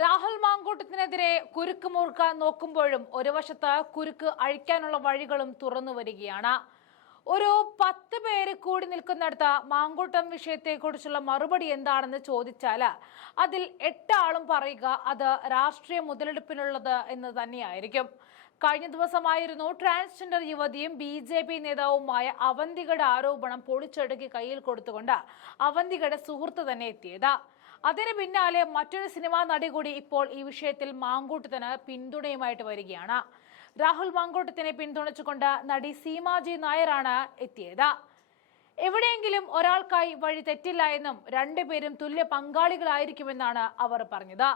രാഹുൽ മാങ്കൂട്ടത്തിനെതിരെ കുരുക്ക് മുറുക്കാൻ നോക്കുമ്പോഴും ഒരു വശത്ത് കുരുക്ക് അഴിക്കാനുള്ള വഴികളും തുറന്നു വരികയാണ്. ഒരു 10 പേര് കൂടി നിൽക്കുന്നിടത്ത് മാങ്കൂട്ടം വിഷയത്തെക്കുറിച്ചുള്ള മറുപടി എന്താണെന്ന് ചോദിച്ചാൽ അതിൽ 8 ആളും പറയുക അത് രാഷ്ട്രീയ മുതലെടുപ്പിനുള്ളത് എന്ന് തന്നെയായിരിക്കും. കഴിഞ്ഞ ദിവസമായിരുന്നു ട്രാൻസ്ജെൻഡർ യുവതിയും BJP നേതാവുമായ അവന്തികയുടെ ആരോപണം പൊളിച്ചടുക്കി കയ്യിൽ കൊടുത്തുകൊണ്ട് അവന്തികയുടെ സുഹൃത്ത് തന്നെ എത്തിയത്. അതിന് പിന്നാലെ മറ്റൊരു സിനിമാ നടി കൂടി ഇപ്പോൾ ഈ വിഷയത്തിൽ മാങ്കൂട്ടത്തിന് പിന്തുണയുമായിട്ട് വരികയാണ്. രാഹുൽ മാങ്കൂട്ടത്തിനെ പിന്തുണച്ചുകൊണ്ട് നടി സീമാജി നായരാണ് എത്തിയത്. എവിടെയെങ്കിലും ഒരാൾക്കായി വഴി തെറ്റില്ല എന്നും രണ്ടുപേരും തുല്യ പങ്കാളികളായിരിക്കുമെന്നാണ് അവർ പറഞ്ഞത്.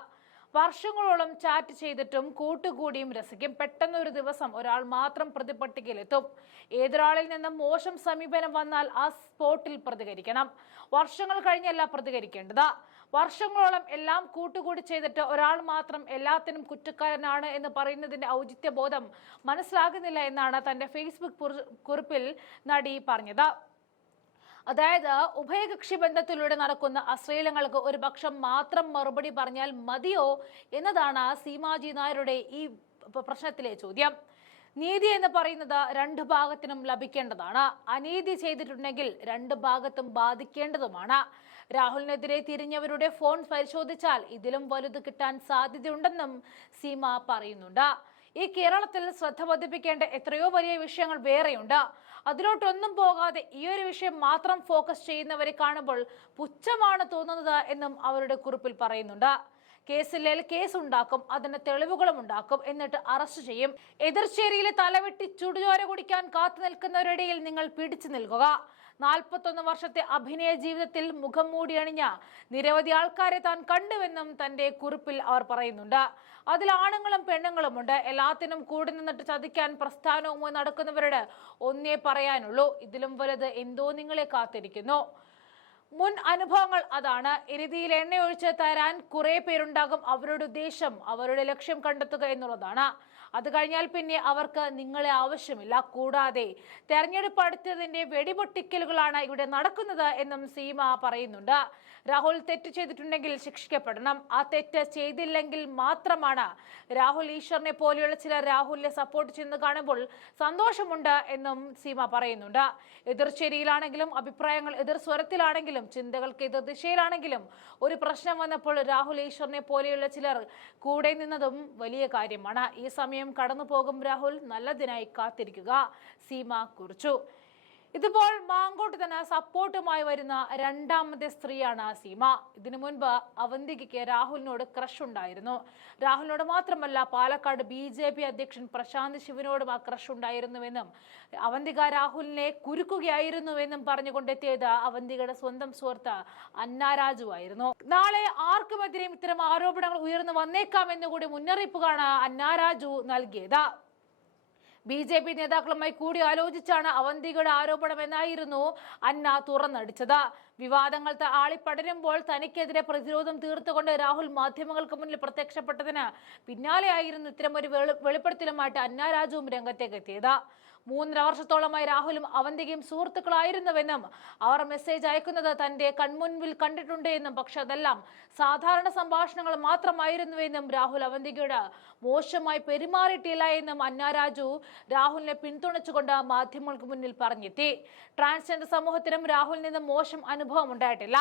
വർഷങ്ങളോളം ചാറ്റ് ചെയ്തിട്ടും കൂട്ടുകൂടിയും രസിക്കും. പെട്ടെന്നൊരു ദിവസം ഒരാൾ മാത്രം പ്രതിപട്ടികയിലെത്തും. ഏതൊരാളിൽ നിന്നും മോശം സമീപനം വന്നാൽ ആ സ്പോട്ടിൽ പ്രതികരിക്കണം. വർഷങ്ങൾ കഴിഞ്ഞല്ല പ്രതികരിക്കേണ്ടത്. വർഷങ്ങളോളം എല്ലാം കൂട്ടുകൂടി ചെയ്തിട്ട് ഒരാൾ മാത്രം എല്ലാത്തിനും കുറ്റക്കാരനാണ് എന്ന് പറയുന്നതിന്റെ ഔചിത്യബോധം മനസ്സിലാകുന്നില്ല എന്നാണ് തന്റെ ഫേസ്ബുക്ക് കുറിപ്പിൽ നടി പറഞ്ഞത്. അതായത് ഉഭയകക്ഷി ബന്ധത്തിലൂടെ നടക്കുന്ന അശ്ലീലങ്ങൾക്ക് ഒരു പക്ഷം മാത്രം മറുപടി പറഞ്ഞാൽ മതിയോ എന്നതാണ് സീമാജി നായരുടെ ഈ പ്രശ്നത്തിലെ ചോദ്യം. നീതി എന്ന് പറയുന്നത് 2 ഭാഗത്തിനും ലഭിക്കേണ്ടതാണ്. അനീതി ചെയ്തിട്ടുണ്ടെങ്കിൽ 2 ഭാഗത്തും ബാധിക്കേണ്ടതുമാണ്. രാഹുലിനെതിരെ തിരിഞ്ഞവരുടെ ഫോൺ പരിശോധിച്ചാൽ ഇതിലും വലുത് കിട്ടാൻ സാധ്യതയുണ്ടെന്നും സീമ പറയുന്നുണ്ട്. ഈ കേരളത്തിൽ ശ്രദ്ധ പതിപ്പിക്കേണ്ട എത്രയോ വലിയ വിഷയങ്ങൾ വേറെയുണ്ട്. അതിലോട്ടൊന്നും പോകാതെ ഈ ഒരു വിഷയം മാത്രം ഫോക്കസ് ചെയ്യുന്നവരെ കാണുമ്പോൾ പുച്ഛമാണ് തോന്നുന്നത് എന്നും അവരുടെ കുറിപ്പിൽ പറയുന്നുണ്ട്. കേസില്ലേൽ കേസ് ഉണ്ടാക്കും, അതിന് തെളിവുകളും ഉണ്ടാക്കും, എന്നിട്ട് അറസ്റ്റ് ചെയ്യും. എതിർചേരിയിലെ തലവെട്ടി ചുടുചോര കുടിക്കാൻ കാത്തു നിൽക്കുന്നവരിടയിൽ നിങ്ങൾ പിടിച്ചു നിൽക്കുക. 41 വർഷത്തെ അഭിനയ ജീവിതത്തിൽ മുഖം മൂടി അണിഞ്ഞ നിരവധി ആൾക്കാരെ താൻ കണ്ടുവെന്നും തന്റെ കുറിപ്പിൽ അവർ പറയുന്നുണ്ട്. അതിൽ ആണുങ്ങളും പെണ്ണുങ്ങളുമുണ്ട്. എല്ലാത്തിനും കൂടി നിന്നിട്ട് ചതിക്കാൻ പ്രസ്ഥാനവുമായി നടക്കുന്നവരോട് ഒന്നേ പറയാനുള്ളൂ, ഇതിലും വലുത് എന്തോ നിങ്ങളെ കാത്തിരിക്കുന്നു. മുൻ അനുഭവങ്ങൾ അതാണ്. എരുതിയിൽ എണ്ണയൊഴിച്ച് തരാൻ കുറെ പേരുണ്ടാകും. അവരുടെ ഉദ്ദേശം അവരുടെ ലക്ഷ്യം കണ്ടെത്തുക എന്നുള്ളതാണ്. അത് കഴിഞ്ഞാൽ പിന്നെ അവർക്ക് നിങ്ങളെ ആവശ്യമില്ല. കൂടാതെ തെരഞ്ഞെടുപ്പ് അടുത്തതിന്റെ വെടിപൊട്ടിക്കലുകളാണ് ഇവിടെ നടക്കുന്നത് എന്നും സീമ പറയുന്നുണ്ട്. രാഹുൽ തെറ്റ് ചെയ്തിട്ടുണ്ടെങ്കിൽ ശിക്ഷിക്കപ്പെടണം. ആ തെറ്റ് ചെയ്തില്ലെങ്കിൽ മാത്രമാണ് രാഹുൽ ഈശ്വറിനെ പോലെയുള്ള ചിലർ രാഹുലിനെ സപ്പോർട്ട് ചെയ്യുന്നത് കാണുമ്പോൾ സന്തോഷമുണ്ട് എന്നും സീമ പറയുന്നുണ്ട്. എതിർചേരിയിലാണെങ്കിലും അഭിപ്രായങ്ങൾ എതിർ സ്വരത്തിലാണെങ്കിലും ചിന്തകൾക്ക് എതിർ ദിശയിലാണെങ്കിലും ഒരു പ്രശ്നം വന്നപ്പോൾ രാഹുൽ ഈശ്വറിനെ പോലെയുള്ള ചിലർ കൂടെ നിന്നതും വലിയ കാര്യമാണ്. ഈ സമയം കടന്നു പോകും രാഹുൽ, നല്ലതിനായി കാത്തിരിക്കുക, സീമ കുറിച്ചു. ഇതിപ്പോൾ മാങ്കൂട്ടത്തിന് സപ്പോർട്ടുമായി വരുന്ന 2ാമത്തെ സ്ത്രീയാണ് സീമ. ഇതിനു മുൻപ് അവന്തികയ്ക്ക് രാഹുലിനോട് ക്രഷ് ഉണ്ടായിരുന്നു. രാഹുലിനോട് മാത്രമല്ല, പാലക്കാട് BJP അധ്യക്ഷൻ പ്രശാന്ത് ശിവനോടും ആ ക്രഷ് ഉണ്ടായിരുന്നുവെന്നും അവന്തിക രാഹുലിനെ കുരുക്കുകയായിരുന്നുവെന്നും പറഞ്ഞുകൊണ്ടെത്തിയത് അവന്തികയുടെ സ്വന്തം സുഹൃത്ത് അന്ന രാജു ആയിരുന്നു. നാളെ ആർക്കുമെതിരെയും ഇത്തരം ആരോപണങ്ങൾ ഉയർന്നു വന്നേക്കാമെന്ന് കൂടി മുന്നറിയിപ്പുകളാണ് അന്ന രാജു നൽകിയത്. BJP നേതാക്കളുമായി കൂടി ആലോചിച്ചാണ് അവന്തികയുടെ ആരോപണമെന്നായിരുന്നു അന്ന തുറന്നടിച്ചത്. വിവാദങ്ങൾ ആളിപ്പടരുമ്പോൾ തനിക്കെതിരെ പ്രതിരോധം തീർത്തുകൊണ്ട് രാഹുൽ മാധ്യമങ്ങൾക്ക് മുന്നിൽ പ്രത്യക്ഷപ്പെട്ടതിന് പിന്നാലെയായിരുന്നു ഇത്തരമൊരു വെളിപ്പെടുത്തലുമായിട്ട് അന്ന രാജുവും രംഗത്തേക്ക് എത്തിയത്. 3.5 വർഷത്തോളമായി രാഹുലും അവന്തികയും സുഹൃത്തുക്കളായിരുന്നുവെന്നും അവർ മെസ്സേജ് അയക്കുന്നത് തന്റെ കൺമുൻപിൽ കണ്ടിട്ടുണ്ട് എന്നും, പക്ഷെ അതെല്ലാം സാധാരണ സംഭാഷണങ്ങൾ മാത്രമായിരുന്നുവെന്നും രാഹുൽ അവന്തികയോട് മോശമായി പെരുമാറിയിട്ടില്ല എന്നും അന്ന രാജു രാഹുലിനെ പിന്തുണച്ചുകൊണ്ട് മാധ്യമങ്ങൾക്ക് മുന്നിൽ പറഞ്ഞെത്തി. ട്രാൻസ്ജെൻഡർ സമൂഹത്തിനും രാഹുലിൽ നിന്ന് മോശം അനുഭവം ഉണ്ടായിട്ടില്ല.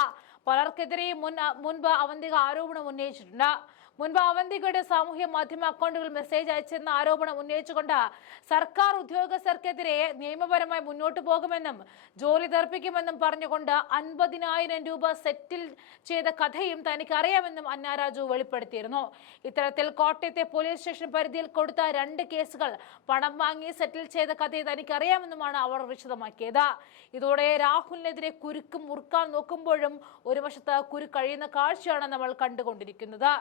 പലർക്കെതിരെയും മുൻപ് അവന്തിക ആരോപണം ഉന്നയിച്ചിട്ടുണ്ട്. മുൻപ് അവന്തികയുടെ സാമൂഹ്യ മാധ്യമ അക്കൗണ്ടുകൾ മെസ്സേജ് അയച്ചെന്ന ആരോപണം ഉന്നയിച്ചുകൊണ്ട് സർക്കാർ ഉദ്യോഗസ്ഥർക്കെതിരെ നിയമപരമായി മുന്നോട്ട് പോകുമെന്നും ജോലി തെറിപ്പിക്കുമെന്നും പറഞ്ഞുകൊണ്ട് 50,000 രൂപ സെറ്റിൽ ചെയ്ത കഥയും തനിക്കറിയാമെന്നും അന്ന രാജു വെളിപ്പെടുത്തിയിരുന്നു. ഇത്തരത്തിൽ കോട്ടയത്തെ പോലീസ് സ്റ്റേഷൻ പരിധിയിൽ കൊടുത്ത 2 കേസുകൾ പണം വാങ്ങി സെറ്റിൽ ചെയ്ത കഥയെ തനിക്കറിയാമെന്നുമാണ് അവർ വിശദമാക്കിയത്. ഇതോടെ രാഹുലിനെതിരെ കുരുക്ക് മുറുക്കാൻ നോക്കുമ്പോഴും ഒരു വശത്ത് കുരുക്കഴിയുന്ന കാഴ്ചയാണ് നമ്മൾ കണ്ടുകൊണ്ടിരിക്കുന്നത്.